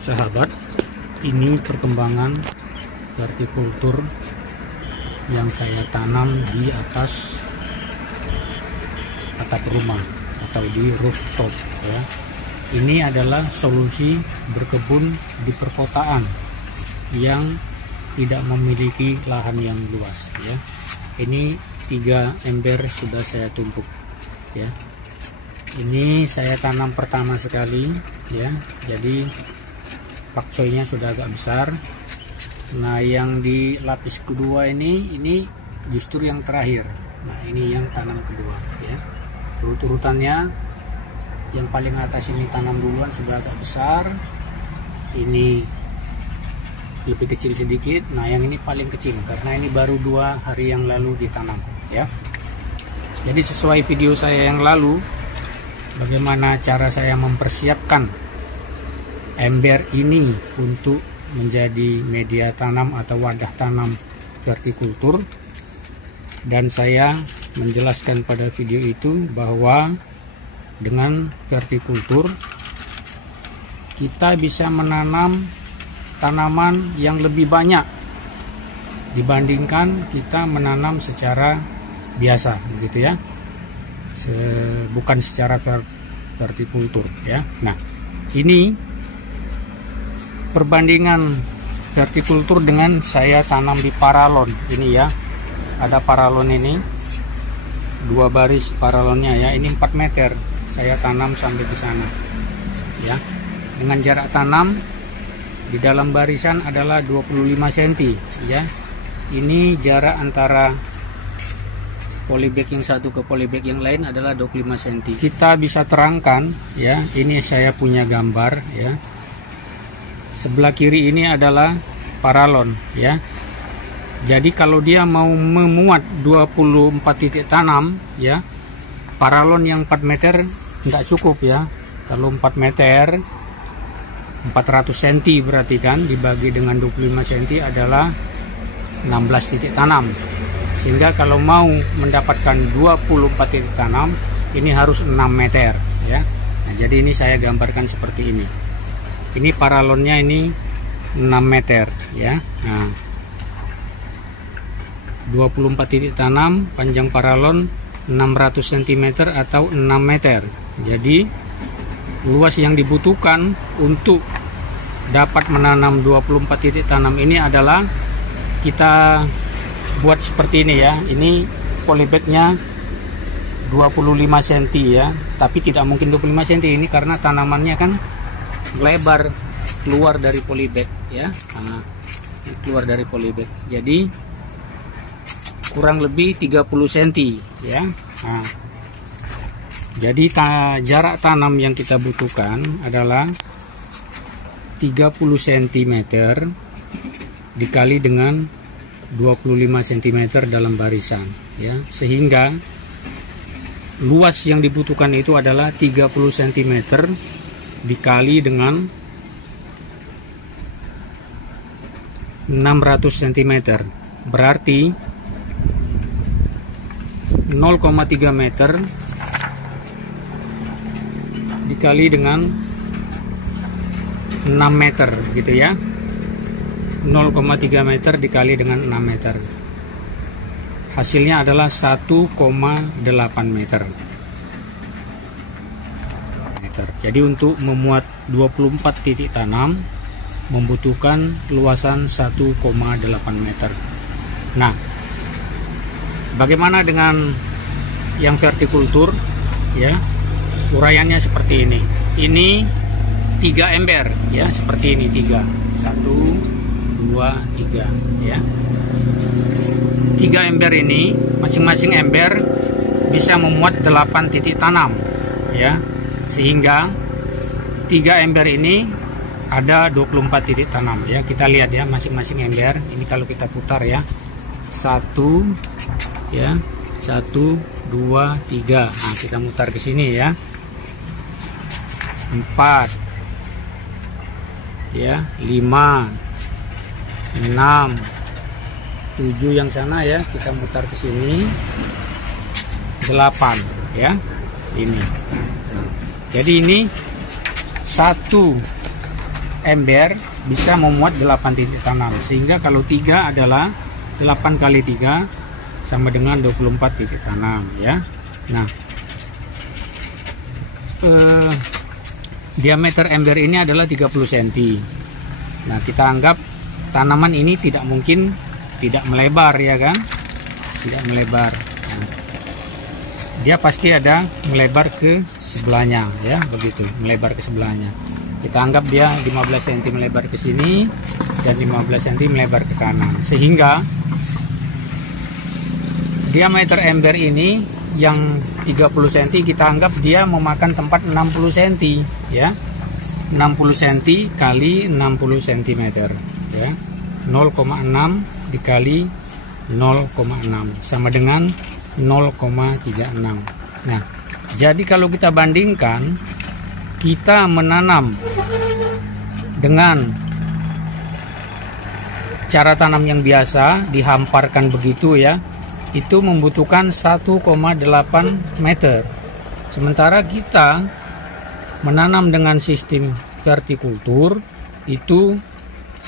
Sahabat, ini perkembangan vertikultur yang saya tanam di atas atap rumah atau di rooftop ya. Ini adalah solusi berkebun di perkotaan yang tidak memiliki lahan yang luas ya. Ini 3 ember sudah saya tumpuk ya. Ini saya tanam pertama sekali ya. Jadi pakcoynya sudah agak besar. Nah, yang di lapis kedua ini justru yang terakhir. Nah, ini yang tanam kedua ya. Urut-urutannya, yang paling atas ini tanam duluan sudah agak besar. Ini lebih kecil sedikit. Nah, yang ini paling kecil karena ini baru 2 hari yang lalu ditanam ya. Jadi sesuai video saya yang lalu, bagaimana cara saya mempersiapkan ember ini untuk menjadi media tanam atau wadah tanam vertikultur, dan saya menjelaskan pada video itu bahwa dengan vertikultur kita bisa menanam tanaman yang lebih banyak dibandingkan kita menanam secara biasa begitu ya, bukan secara vertikultur ya. Nah, ini perbandingan vertikultur dengan saya tanam di paralon ini ya. Ada paralon ini, 2 baris paralonnya ya. Ini 4 meter saya tanam sampai ke sana ya. Dengan jarak tanam di dalam barisan adalah 25 cm ya. Ini jarak antara polybag yang satu ke polybag yang lain adalah 25 cm. Kita bisa terangkan ya. Ini saya punya gambar ya. Sebelah kiri ini adalah paralon ya. Jadi kalau dia mau memuat 24 titik tanam ya, paralon yang 4 meter tidak cukup ya. Kalau 4 meter 400 cm berarti kan dibagi dengan 25 cm adalah 16 titik tanam. Sehingga kalau mau mendapatkan 24 titik tanam ini harus 6 meter ya. Nah, jadi ini saya gambarkan seperti ini. Ini paralonnya ini 6 meter ya. Nah, 24 titik tanam, panjang paralon 600 cm atau 6 meter. Jadi luas yang dibutuhkan untuk dapat menanam 24 titik tanam ini adalah kita buat seperti ini ya. Ini polybagnya 25 cm ya, tapi tidak mungkin 25 cm ini karena tanamannya kan lebar keluar dari polybag ya. Nah, keluar dari polybag, jadi kurang lebih 30 cm ya. Nah, jadi jarak tanam yang kita butuhkan adalah 30 cm dikali dengan 25 cm dalam barisan ya, sehingga luas yang dibutuhkan itu adalah 30 cm dikali dengan 600 cm, berarti 0,3 meter dikali dengan 6 meter gitu ya. 0,3 meter dikali dengan 6 meter, hasilnya adalah 1,8 meter. Jadi untuk memuat 24 titik tanam membutuhkan luasan 1,8 meter. Nah, bagaimana dengan yang vertikultur ya? Uraiannya seperti ini. Ini 3 ember ya, seperti ini 3. 1, 2, 3 ya. 3 ember ini, masing-masing ember bisa memuat 8 titik tanam ya. Sehingga 3 ember ini ada 24 titik tanam ya. Kita lihat ya masing-masing ember. Ini kalau kita putar ya. 1 ya. 1, 2, 3. Nah, kita mutar ke sini ya. 4 ya, 5, 6, 7 yang sana ya. Kita mutar ke sini. 8 ya. Ini. Jadi ini 1 ember bisa memuat 8 titik tanam, sehingga kalau 3 adalah 8 kali 3 sama dengan 24 titik tanam ya. Nah, diameter ember ini adalah 30 cm. Nah, kita anggap tanaman ini tidak mungkin tidak melebar ya kan, tidak melebar. Nah, dia pasti ada melebar ke sebelahnya ya, begitu, melebar ke sebelahnya. Kita anggap dia 15 cm melebar ke sini dan 15 cm melebar ke kanan, sehingga diameter ember ini yang 30 cm kita anggap dia memakan tempat 60 cm ya. 60 cm kali 60 cm ya. 0,6 dikali 0,6 sama dengan 0,36. Nah, jadi kalau kita bandingkan, kita menanam dengan cara tanam yang biasa, dihamparkan begitu ya, itu membutuhkan 1,8 meter. Sementara kita menanam dengan sistem vertikultur itu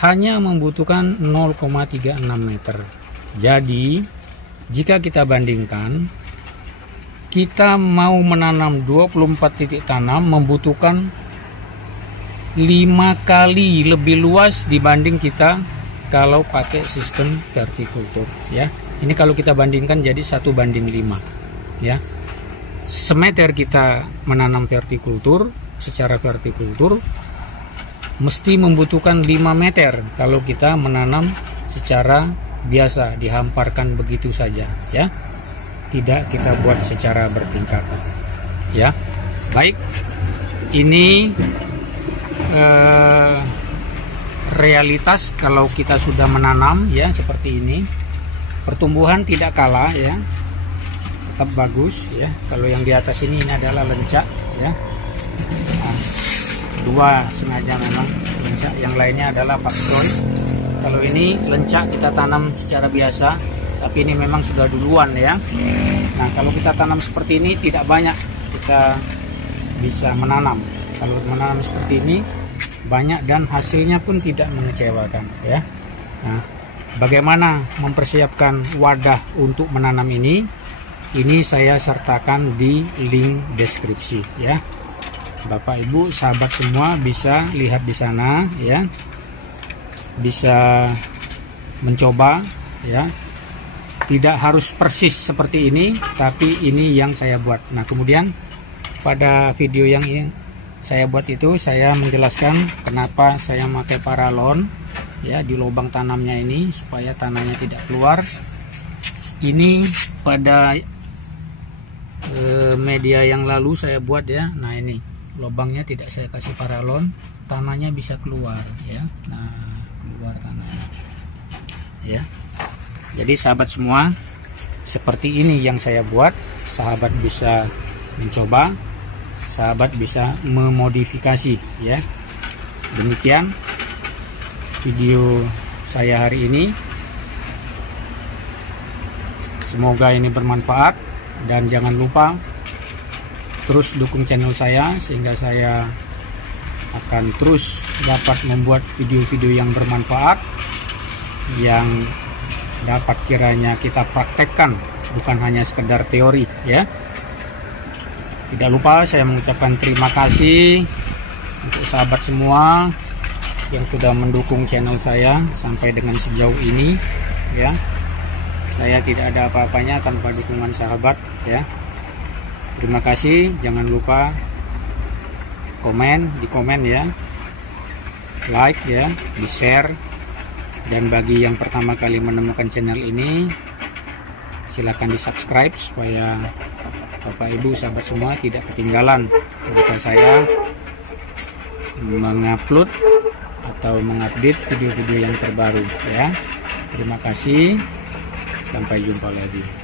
hanya membutuhkan 0,36 meter. Jadi jika kita bandingkan, kita mau menanam 24 titik tanam membutuhkan 5 kali lebih luas dibanding kita kalau pakai sistem vertikultur ya. Ini kalau kita bandingkan jadi 1:5 ya. Semeter kita menanam vertikultur, secara vertikultur mesti membutuhkan 5 meter kalau kita menanam secara biasa, dihamparkan begitu saja ya. Tidak kita buat secara bertingkat ya. Baik, ini realitas kalau kita sudah menanam ya, seperti ini. Pertumbuhan tidak kalah ya, tetap bagus ya. Kalau yang di atas ini adalah lencak ya. Nah, 2 sengaja memang lencak, yang lainnya adalah pakcoy. Kalau ini lencak kita tanam secara biasa, tapi ini memang sudah duluan ya. Nah, kalau kita tanam seperti ini tidak banyak kita bisa menanam. Kalau menanam seperti ini banyak dan hasilnya pun tidak mengecewakan ya. Nah, bagaimana mempersiapkan wadah untuk menanam ini? Ini saya sertakan di link deskripsi ya. Bapak Ibu sahabat semua bisa lihat di sana ya. Bisa mencoba ya. Tidak harus persis seperti ini, tapi ini yang saya buat. Nah, kemudian pada video yang saya buat itu saya menjelaskan kenapa saya pakai paralon ya di lubang tanamnya ini supaya tanahnya tidak keluar. Ini pada media yang lalu saya buat ya. Nah, ini lubangnya tidak saya kasih paralon, tanahnya bisa keluar ya. Nah, keluar tanahnya ya. Jadi sahabat semua, seperti ini yang saya buat. Sahabat bisa mencoba, sahabat bisa memodifikasi ya. Demikian video saya hari ini. Semoga ini bermanfaat, dan jangan lupa terus dukung channel saya sehingga saya akan terus dapat membuat video-video yang bermanfaat, yang dapat kiranya kita praktekkan, bukan hanya sekedar teori ya. Tidak lupa saya mengucapkan terima kasih untuk sahabat semua yang sudah mendukung channel saya sampai dengan sejauh ini ya. Saya tidak ada apa-apanya tanpa dukungan sahabat ya. Terima kasih, jangan lupa di komen ya, like ya, di share. Dan bagi yang pertama kali menemukan channel ini, silakan di subscribe supaya Bapak Ibu sahabat semua tidak ketinggalan jika saya mengupload atau mengupdate video-video yang terbaru ya. Terima kasih, sampai jumpa lagi.